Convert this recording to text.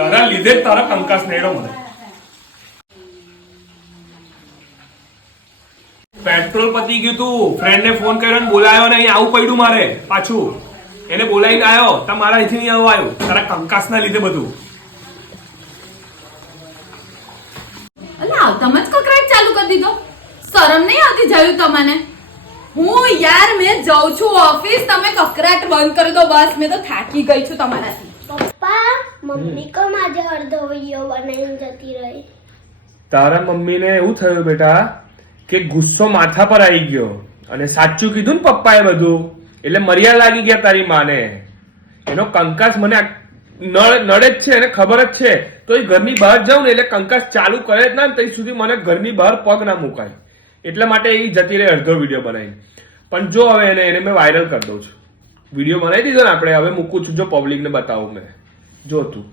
તારા લીધે જ તારા કંકાસ નેડો મને. પેટ્રોલ પતી ગયું તું, ફ્રેન્ડ ને ફોન કર્યો ને બોલાયો ને અહીં આવું પડ્યું મારે પાછું. એને બોલાવીને આવ્યો તો મારા અહીંથી નહીં આવું આવ્યું તારા કંકાસ ના લીધે બધું. તમે જ કકરાટ ચાલુ કરી દીધો. શરમ નહીં આવતી જયું તમને? હું યાર મેં જાઉં છું ઓફિસ, તમે કકરાટ બંધ કરી દો બસ. મેં તો થાકી ગઈ છું તમારાથી. પપ્પા મમ્મી કેમ આજે અડધો વિડિયો બનાવીને જતી રહી? તારા મમ્મીને એવું થયું બેટા કે ગુસ્સો માથા પર આવી ગયો અને સાચું કીધું ને પપ્પાએ બધું, એટલે મર્યાદા લાગી ગયા તારી માને. એનો કંકાસ મને નડે જ છે, એને ખબર જ છે. તો એ ઘરની બહાર જાઉં ને એટલે કંકાસ ચાલુ કરે જ ના ત્યાં સુધી મને ઘરની બહાર પગ ના મુકાય. એટલા માટે એ જતી રહે અડધો વિડીયો બનાવી. પણ જો હવે એને મેં વાયરલ કરી દઉં છું. વિડીયો બનાવી દીધો ને આપણે, હવે મૂકું છું જો પબ્લિકને બતાવું મેં. જો તું